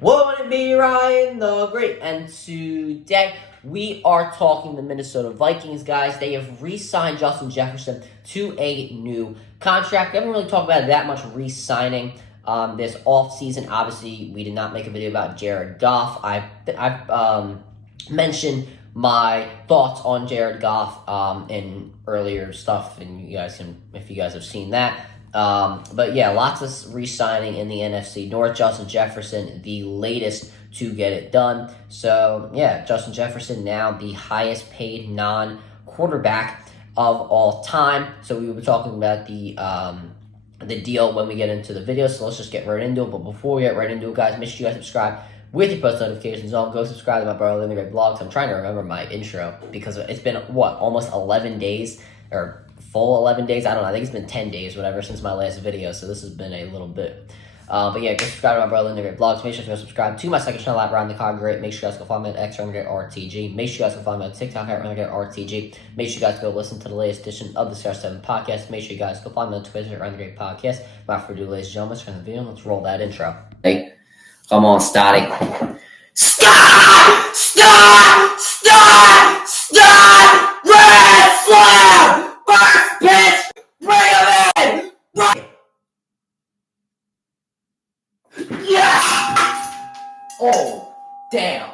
Won't it be Ryan the Great? And today we are talking the Minnesota Vikings, guys. They have re-signed Justin Jefferson to a new contract. We haven't really talked about that much re-signing this offseason. Obviously, we did not make a video about Jared Goff. I've mentioned my thoughts on Jared Goff in earlier stuff, and you guys can, if you guys have seen that. But yeah, lots of re-signing in the NFC North. Justin Jefferson, the latest to get it done. So yeah, Justin Jefferson now the highest paid non-quarterback of all time. So we will be talking about the deal when we get into the video. So let's just get right into it. But before we get right into it, guys, make sure you guys subscribe with your post notifications on. Go subscribe to my brother in the great vlogs. I'm trying to remember my intro because it's been almost 11 days or full 11 days. I don't know. I think it's been 10 days, whatever, since my last video. So this has been a little bit. But yeah, go subscribe to my brother in the great vlogs. Make sure you guys subscribe to my second channel at Ryan the Cog Great. Make sure you guys go follow me on X RTG. Make sure you guys go follow me on TikTok at RTG. Make sure you guys go listen to the latest edition of the CR7 podcast. Make sure you guys go follow me on Twitter at Ryan the Great Podcast. Without further ado, ladies and gentlemen, let's turn the video and let's roll that intro. Hey, come on, Stotty. Stop! Stop! Stop! Stop! Red flag! First pitch! Bring him in! Yes! Oh, damn.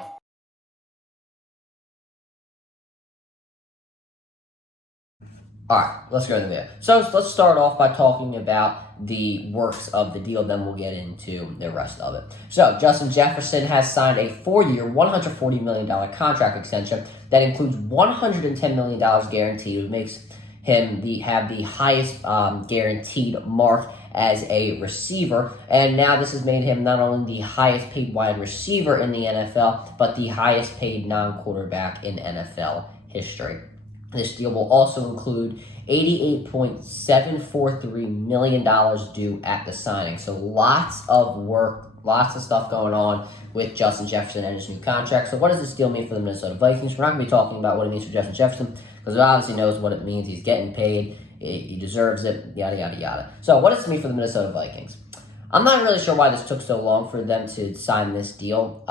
Alright, let's go into the video. So let's start off by talking about the works of the deal, then we'll get into the rest of it. So Justin Jefferson has signed a 4-year, $140 million contract extension that includes $110 million guaranteed, which makes him have the highest guaranteed mark as a receiver. And now this has made him not only the highest paid wide receiver in the NFL, but the highest paid non-quarterback in NFL history. This deal will also include $88.743 million due at the signing. So lots of work, lots of stuff going on with Justin Jefferson and his new contract. So what does this deal mean for the Minnesota Vikings? We're not going to be talking about what it means for Justin Jefferson because it obviously knows what it means. He's getting paid. He deserves it, yada, yada, yada. So what does this mean for the Minnesota Vikings? I'm not really sure why this took so long for them to sign this deal.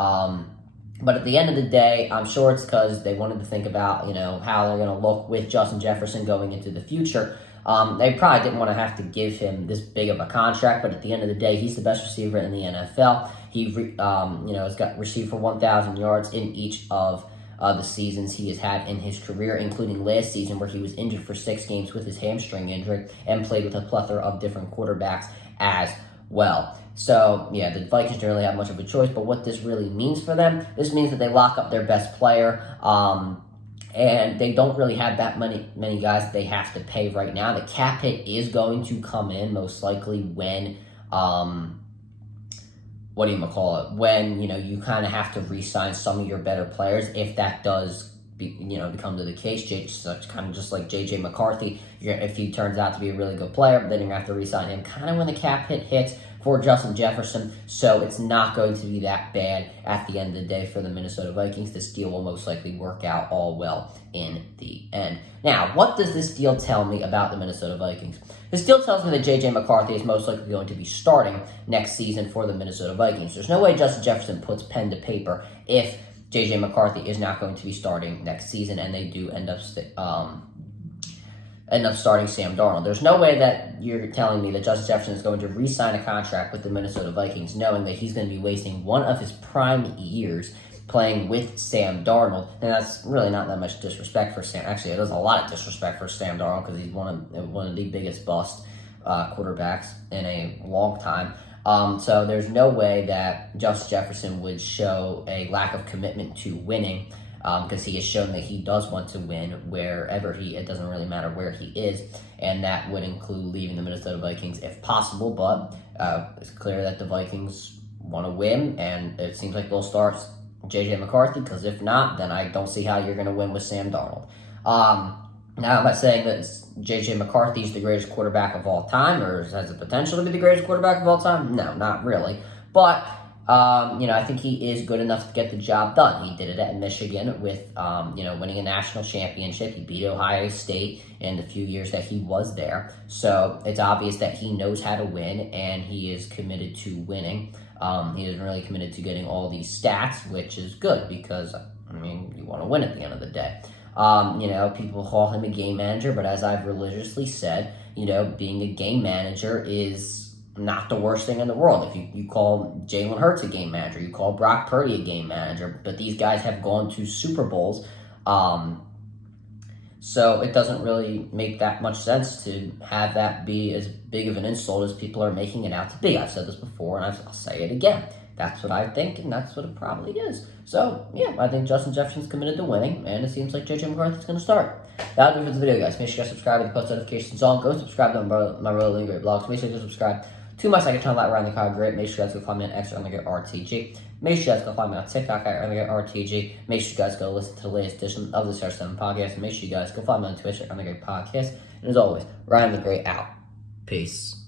But at the end of the day, I'm sure it's because they wanted to think about, how they're going to look with Justin Jefferson going into the future. They probably didn't want to have to give him this big of a contract, but at the end of the day, he's the best receiver in the NFL. He, has got received for 1,000 yards in each of the seasons he has had in his career, including last season where he was injured for 6 games with his hamstring injury and played with a plethora of different quarterbacks as well. So, yeah, the Vikings don't really have much of a choice, but what this really means for them, this means that they lock up their best player, and they don't really have that many guys that they have to pay right now. The cap hit is going to come in most likely when, when, you kind of have to re-sign some of your better players, if that does become to the case. Kind of just like JJ McCarthy, if he turns out to be a really good player, then you're going to have to re-sign him kind of when the cap hit hits for Justin Jefferson, so it's not going to be that bad at the end of the day for the Minnesota Vikings. This deal will most likely work out all well in the end. Now, what does this deal tell me about the Minnesota Vikings? This deal tells me that JJ McCarthy is most likely going to be starting next season for the Minnesota Vikings. There's no way Justin Jefferson puts pen to paper if JJ McCarthy is not going to be starting next season, and they do end up starting Sam Darnold. There's no way that you're telling me that Justin Jefferson is going to re-sign a contract with the Minnesota Vikings knowing that he's going to be wasting one of his prime years playing with Sam Darnold. And that's really not that much disrespect for Sam. Actually, it is a lot of disrespect for Sam Darnold because he's one of the biggest bust quarterbacks in a long time. So there's no way that Justin Jefferson would show a lack of commitment to winning, because he has shown that he does want to win wherever it doesn't really matter where he is, and that would include leaving the Minnesota Vikings if possible, but it's clear that the Vikings want to win, and it seems like they'll start JJ McCarthy, because if not, then I don't see how you're going to win with Sam Darnold. Now, am I saying that JJ McCarthy is the greatest quarterback of all time, or has the potential to be the greatest quarterback of all time? No, not really, but I think he is good enough to get the job done. He did it at Michigan with, winning a national championship. He beat Ohio State in the few years that he was there. So it's obvious that he knows how to win, and he is committed to winning. He isn't really committed to getting all these stats, which is good because, I mean, you want to win at the end of the day. People call him a game manager, but as I've religiously said, being a game manager is not the worst thing in the world. If you call Jalen Hurts a game manager, you call Brock Purdy a game manager, but these guys have gone to Super Bowls, so it doesn't really make that much sense to have that be as big of an insult as people are making it out to be. I've said this before, and I'll say it again. That's what I think, and that's what it probably is. So, yeah, I think Justin Jefferson's committed to winning, and it seems like JJ McCarthy's going to start. That'll do it for the video, guys. Make sure you guys subscribe with the post notifications on. Go subscribe to my really great blogs. Make sure you subscribe to my second channel at Ryan the Car Great. Make sure you guys go follow me on X at RTG. Make sure you guys go follow me on TikTok at RTG. Make sure you guys go listen to the latest edition of the CR7 podcast. And make sure you guys go follow me on Twitch at Ryan the Great Podcast. And as always, Ryan the Great out. Peace.